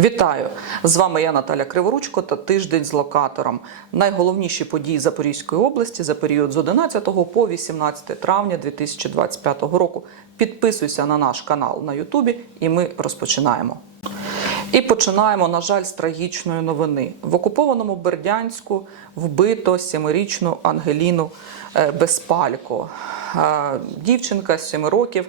Вітаю! З вами я Наталя Криворучко та тиждень з локатором. Найголовніші події Запорізької області за період з 11 по 18 травня 2025 року. Підписуйся на наш канал на Ютубі, і ми розпочинаємо. І починаємо, на жаль, з трагічної новини. В окупованому Бердянську вбито семирічну Ангеліну е, Безпалько. Е, Дівчинка 7 років.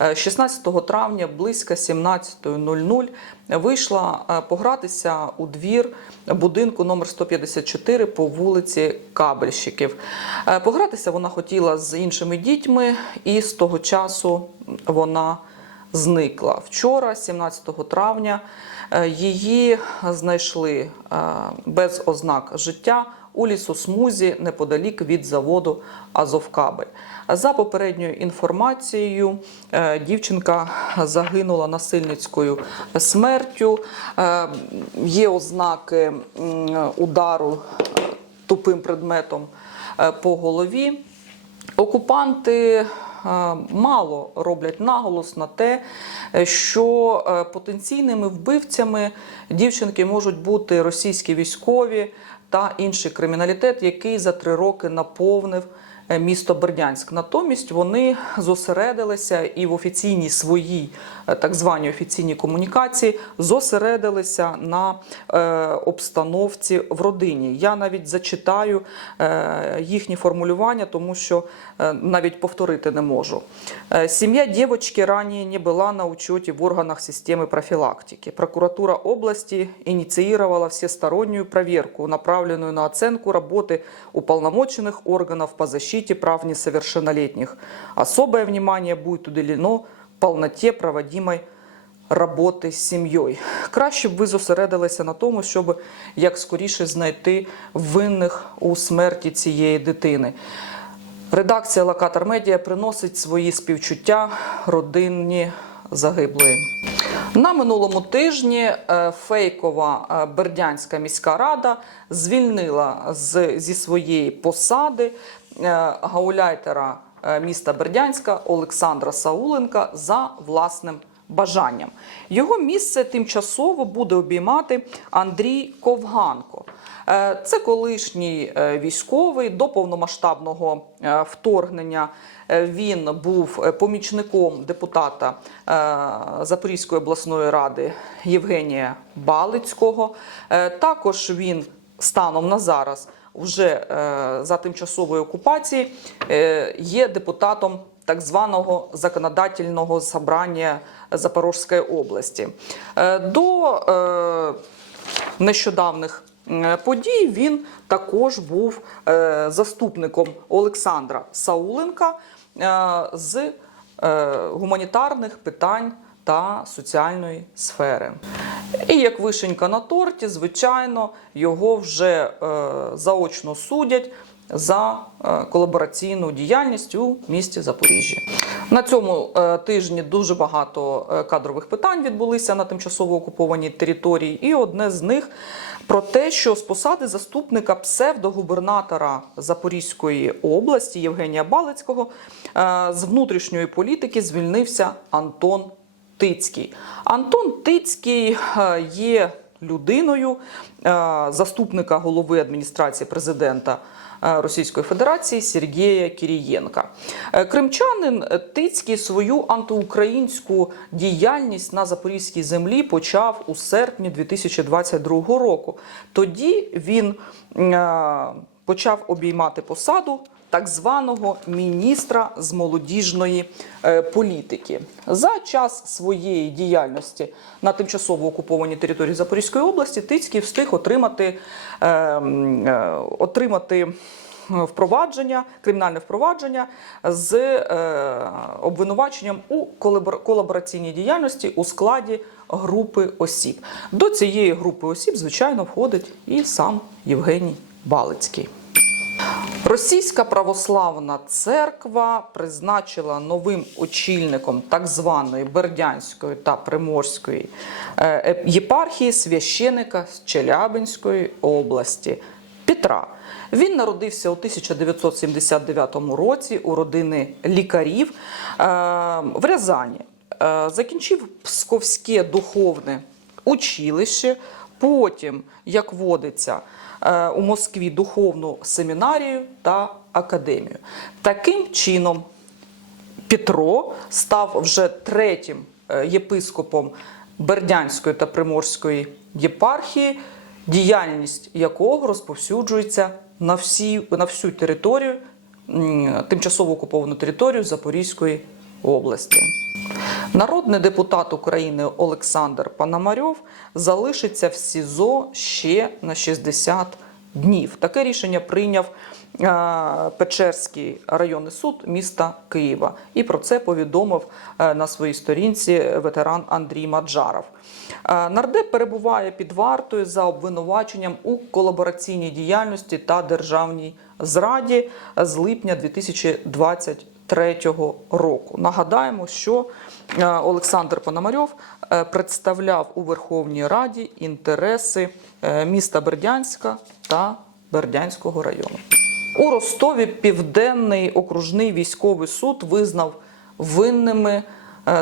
Е, 16 травня близько 17.00 вийшла е, погратися у двір будинку номер 154 по вулиці Кабельщиків. Е, Погратися вона хотіла з іншими дітьми, і з того часу вона зникла. Вчора, 17 травня, е, її знайшли е, без ознак життя у лісосмузі неподалік від заводу Азовкабель. За попередньою інформацією, е, дівчинка загинула насильницькою смертю. Е, Є ознаки удару е, тупим предметом по голові. Окупанти мало роблять наголос на те, що потенційними вбивцями дівчинки можуть бути російські військові та інший криміналітет, який за три роки наповнив місто Бердянськ. Натомість вони зосередилися і в офіційній своїй е, так званій офіційній комунікації зосередилися на е, обстановці в родині. Я навіть зачитаю е, їхні формулювання, тому що е, навіть повторити не можу. Э, Семья девочки ранее не была на учете в органах системы профилактики. Прокуратура области инициировала всестороннюю проверку, направленную на оценку работы уполномоченных органов по защите прав несовершеннолетних. Особое внимание будет уделено полноте проводимой роботи з сім'єю. Краще б ви зосередилися на тому, щоб як скоріше знайти винних у смерті цієї дитини. Редакція Локатор Медіа приносить свої співчуття родині загиблої. На минулому тижні е, фейкова е, Бердянська міська рада звільнила з, зі своєї посади гауляйтера е, міста Бердянська Олександра Сауленка за власним бажанням. Його місце тимчасово буде обіймати Андрій Ковганко. Е, Це колишній е, військовий до повномасштабного е, вторгнення. е, Він був е, помічником депутата е, Запорізької обласної ради Євгенія Балицького. Е, Також він станом на зараз вже е, за тимчасової окупації е, є депутатом так званого законодательного собрання Запорізької області. Е, До нещодавних подій він також був заступником Олександра Сауленка з гуманітарних питань та соціальної сфери. І як вишенька на торті, звичайно, його вже е, заочно судять за е, колабораційну діяльність у місті Запоріжжя. На цьому е, тижні дуже багато кадрових питань відбулися на тимчасово окупованій території, і одне з них про те, що з посади заступника псевдогубернатора Запорізької області Євгенія Балицького з внутрішньої політики звільнився Антон Тицький. Антон Тицький е, є людиною е, заступника голови адміністрації президента е, Російської Федерації Сергія Кірієнка. Кримчанин Тицький свою антиукраїнську діяльність на запорізькій землі почав у серпні 2022 року. Тоді він почав обіймати посаду так званого міністра з молодіжної е, політики. За час своєї діяльності на тимчасово окупованій території Запорізької області Тицький встиг отримати, е, е, отримати впровадження, кримінальне впровадження з е, обвинуваченням у колабор- колабораційній діяльності у складі групи осіб. До цієї групи осіб, звичайно, входить і сам Євгеній Балицький. Російська православна церква призначила новим очільником так званої Бердянської та Приморської е, єпархії священика з Челябинської області Петра. Він народився у 1979 році у родини лікарів е, в Рязані. Е, Закінчив Псковське духовне училище, потім, як водиться, е, у Москві духовну семінарію та академію. Таким чином, Петро став вже третім е, єпископом Бердянської та Приморської єпархії, діяльність якого розповсюджується на, всі, на всю територію, тимчасово окуповану територію Запорізької області. Народний депутат України Олександр Пономарьов залишиться в СІЗО ще на 60 днів. Таке рішення прийняв е, Печерський районний суд міста Києва. І про це повідомив е, на своїй сторінці ветеран Андрій Маджаров. Е, Нардеп перебуває під вартою за обвинуваченням у колабораційній діяльності та державній зраді з липня 2023 року. Нагадаємо, що е, Олександр Пономарьов е, представляв у Верховній Раді інтереси е, міста Бердянська та Бердянського району. У Ростові Південний окружний військовий суд визнав винними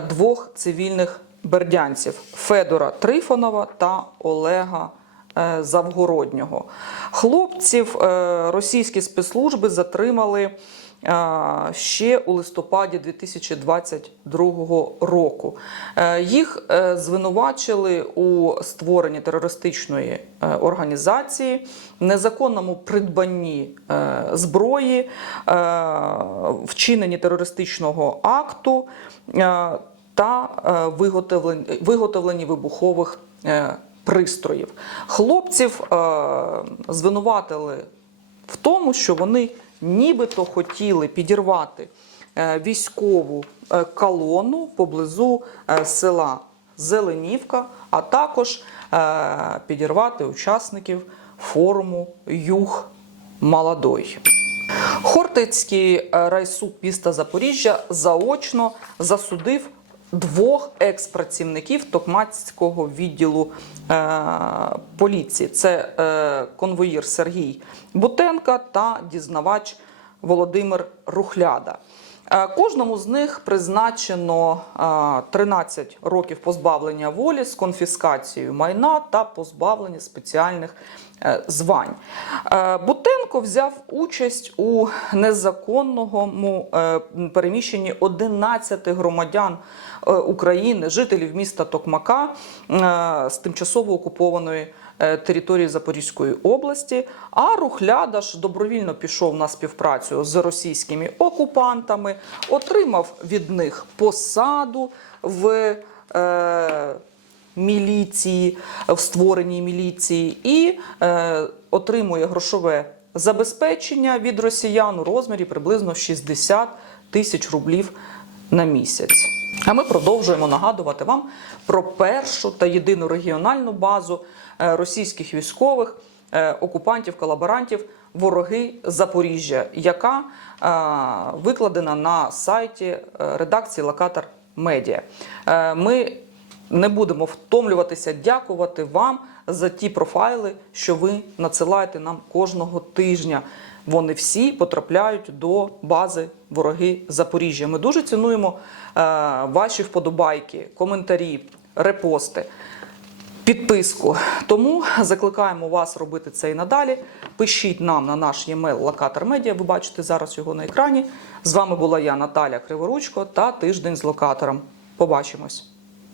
двох цивільних бердянців Федора Трифонова та Олега Завгороднього. Хлопців російські спецслужби затримали ще у листопаді 2022 року. Е, Їх е, звинувачили у створенні терористичної е, організації, незаконному придбанні зброї, вчиненні терористичного акту та виготовленні, вибухових пристроїв. Хлопців звинуватили в тому, що вони нібито хотіли підірвати е, військову е, колону поблизу е, села Зеленівка, а також підірвати учасників форуму Юг Молодой. Хортицький райсуд міста Запоріжжя заочно засудив двох екс-працівників Токмацького відділу е, поліції. Це е, конвоїр Сергій Бутенка та дізнавач Володимир Рухляда. Е, Кожному з них призначено е, 13 років позбавлення волі з конфіскацією майна та позбавлення спеціальних звань. Е, Бутенко взяв участь у незаконному е, переміщенні 11 громадян е, України, жителів міста Токмака е, з тимчасово окупованої е, території Запорізької області. А Рухляда ж добровільно пішов на співпрацю з російськими окупантами, отримав від них посаду в. Е, міліції, в створеній міліції і е, отримує грошове забезпечення від росіян у розмірі приблизно 60 тисяч рублів на місяць. А ми продовжуємо нагадувати вам про першу та єдину регіональну базу е, російських військових е, окупантів, колаборантів, вороги Запоріжжя, яка е, викладена на сайті редакції Локатор Медіа. Ми не будемо втомлюватися дякувати вам за ті профайли, що ви надсилаєте нам кожного тижня. Вони всі потрапляють до бази вороги Запоріжжя. Ми дуже цінуємо е, ваші вподобайки, коментарі, репости, підписку. Тому закликаємо вас робити це і надалі. Пишіть нам на наш e-mail Локатор Медіа. Ви бачите зараз його на екрані. З вами була я, Наталя Криворучко, та тиждень з локатором. Побачимось.